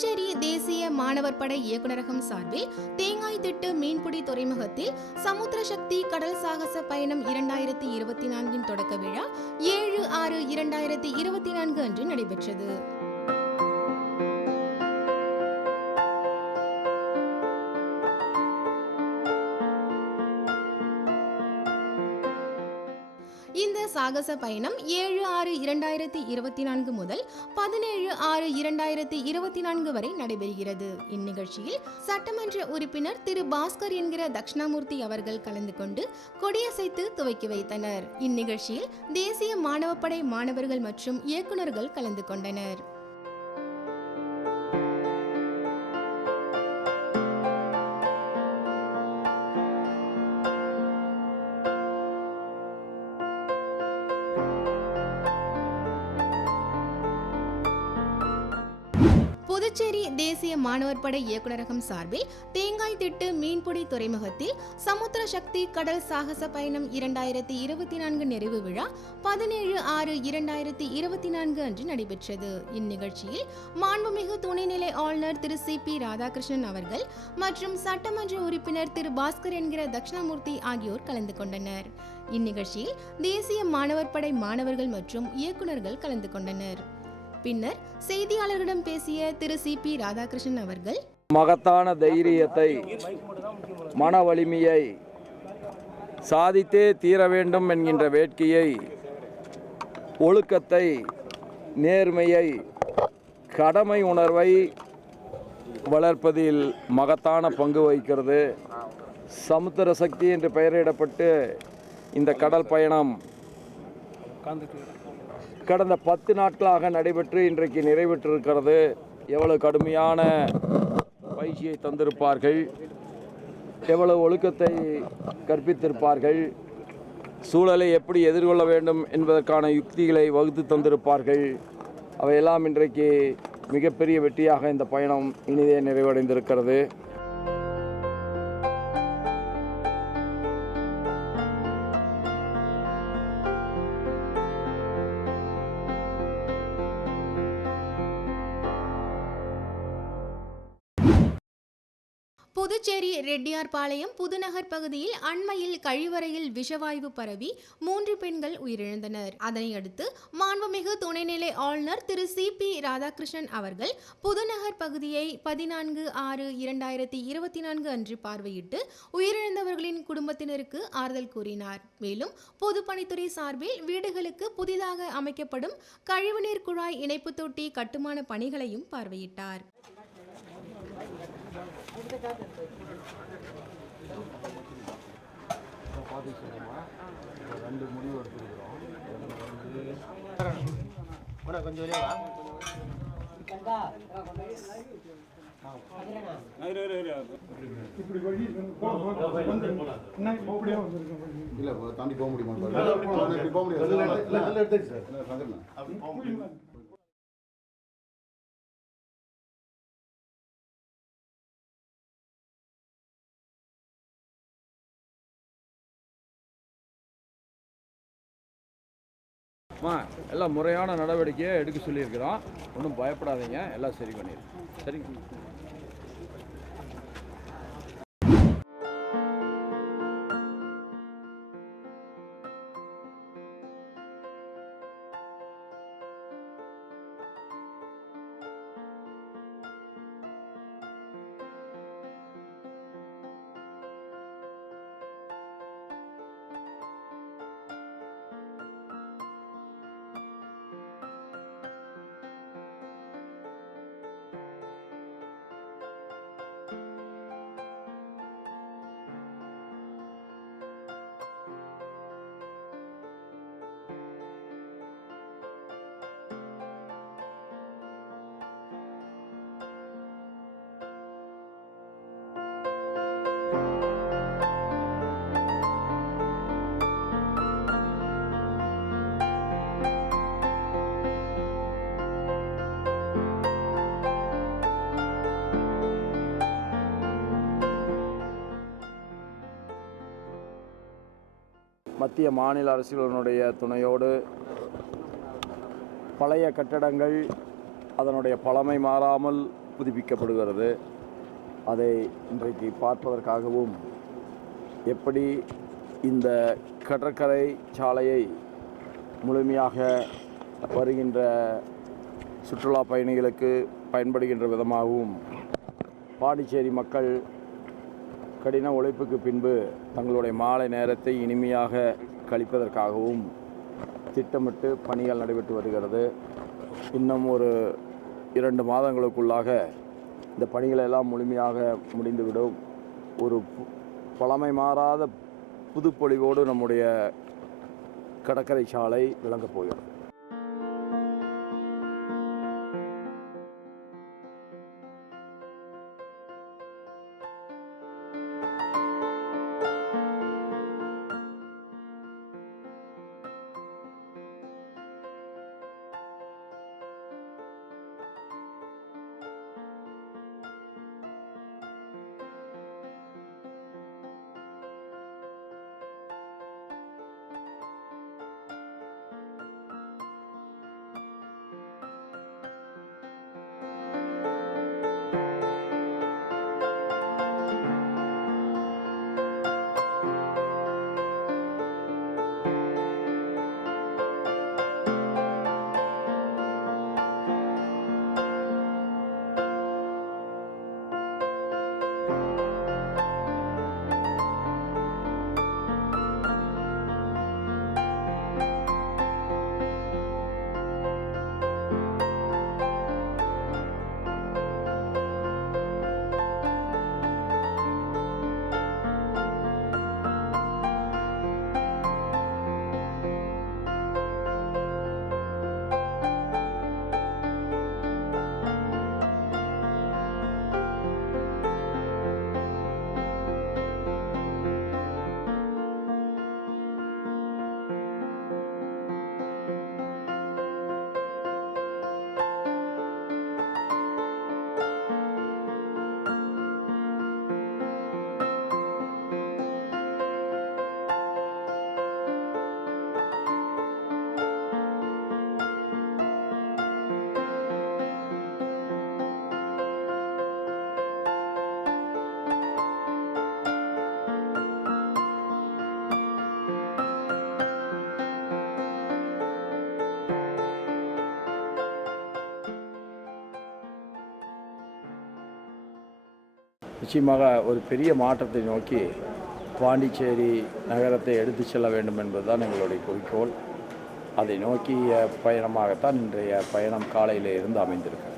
புதுச்சேரி தேசிய மாணவர் படை இயக்குநரகம் சார்பில் தேங்காய் திட்டு மீன்பிடி துறைமுகத்தில் சமுத்திர சக்தி கடல் சாகச பயணம் 2024 தொடக்க விழா 7/6/2024 அன்று நடைபெற்றது. இந்த சாகச பயணம் 7/6/2024 முதல் 17/6/2024 வரை நடைபெறுகிறது. இந்நிகழ்ச்சியில் சட்டமன்ற உறுப்பினர் திரு பாஸ்கர் என்கிற தட்சிணாமூர்த்தி அவர்கள் கலந்து கொண்டு கொடியசைத்து துவக்கி வைத்தனர். இந்நிகழ்ச்சியில் தேசிய மாணவப்படை மாணவர்கள் மற்றும் இயக்குநர்கள் கலந்து கொண்டனர். புதுச்சேரி தேசிய மாணவர் படை இயக்குநரகம் சார்பில் தேங்காய் திட்டு மீன்பிடி துறைமுகத்தில் சமுத்திர சக்தி கடல் சாகச பயணம் 2024 நிறைவு விழா 17/6/2024 அன்று நடைபெற்றது. இந்நிகழ்ச்சியில் மாண்புமிகு துணைநிலை ஆளுநர் திரு சி.பி. ராதாகிருஷ்ணன் அவர்கள் மற்றும் சட்டமன்ற உறுப்பினர் திரு பாஸ்கர் என்கிற தட்சிணாமூர்த்தி ஆகியோர் கலந்து கொண்டனர். இந்நிகழ்ச்சியில் தேசிய மாணவர் படை மாணவர்கள் மற்றும் இயக்குநர்கள் கலந்து கொண்டனர். பின்னர் செய்தியாளர்களிடம் பேசிய திரு சி.பி. ராதாகிருஷ்ணன் அவர்கள் மகத்தான தைரியத்தை, மன வலிமையை, சாதித்தே தீர வேண்டும் என்கின்ற வேட்கையை, ஒழுக்கத்தை, நேர்மையை, கடமை உணர்வை வளர்ப்பதில் மகத்தான பங்கு வகிக்கிறது. சமுத்திர சக்தி என்று பெயரிடப்பட்டு இந்த கடல் பயணம் கடந்த 10 நாட்களாக நடைபெற்று இன்றைக்கு நிறைவேற்றிருக்கிறது. எவ்வளவு கடுமையான பயிற்சியை தந்திருப்பார்கள், எவ்வளவு ஒழுக்கத்தை கற்பித்திருப்பார்கள், சூழலை எப்படி எதிர்கொள்ள வேண்டும் என்பதற்கான யுக்திகளை வகுத்து தந்திருப்பார்கள். அவையெல்லாம் இன்றைக்கு மிகப்பெரிய வெற்றியாக இந்த பயணம் இனிதே நிறைவடைந்திருக்கிறது. புதுச்சேரி ரெட்டியார்பாளையம் புதுநகர் பகுதியில் அண்மையில் கழிவறையில் விஷவாயு பரவி 3 பெண்கள் உயிரிழந்தனர். அதனையடுத்து மாண்புமிகு துணைநிலை ஆளுநர் திரு சி.பி. ராதாகிருஷ்ணன் அவர்கள் புதுநகர் பகுதியை 14/6/2024 அன்று பார்வையிட்டு உயிரிழந்தவர்களின் குடும்பத்தினருக்கு ஆறுதல் கூறினார். மேலும் பொதுப்பணித்துறை சார்பில் வீடுகளுக்கு புதிதாக அமைக்கப்படும் கழிவுநீர் குழாய் இணைப்பு தொட்டி கட்டுமான பணிகளையும் பார்வையிட்டார். தாண்டி போக முடியுமா? எல்லாம் முறையான நடவடிக்கையை எடுக்க சொல்லியிருக்கிறோம். ஒன்றும் பயப்படாதீங்க, எல்லாம் சரி பண்ணிடுறோம். சரிங்க. மத்திய மாநில அரசுகளினுடைய துணையோடு பழைய கட்டடங்கள் அதனுடைய பழமை மாறாமல் புதுப்பிக்கப்படுகிறது. அதை இன்றைக்கு பார்ப்பதற்காகவும் எப்படி இந்த கடற்கரை சாலையை முழுமையாக வருகின்ற சுற்றுலா பயணிகளுக்கு பயன்படுகின்ற விதமாகவும் பாண்டிச்சேரி மக்கள் கடின உழைப்புக்கு பின்பு தங்களுடைய மாலை நேரத்தை இனிமையாக கழிப்பதற்காகவும் திட்டமிட்டு பணிகள் நடைபெற்று வருகிறது. இன்னும் ஒரு 2 மாதங்களுக்குள்ளாக இந்த பணிகள் எல்லாம் முழுமையாக முடிந்துவிடும். ஒரு பழமை மாறாத புதுப்பொலிவோடு நம்முடைய கடற்கரை சாலை விளங்கப் போகிறது. நிச்சயமாக ஒரு பெரிய மாற்றத்தை நோக்கி பாண்டிச்சேரி நகரத்தை எடுத்து செல்ல வேண்டும் என்பதுதான் எங்களுடைய குறிக்கோள். அதை நோக்கிய பயணமாகத்தான் இன்றைய பயணம் காலையில் இருந்து அமைந்திருக்கு.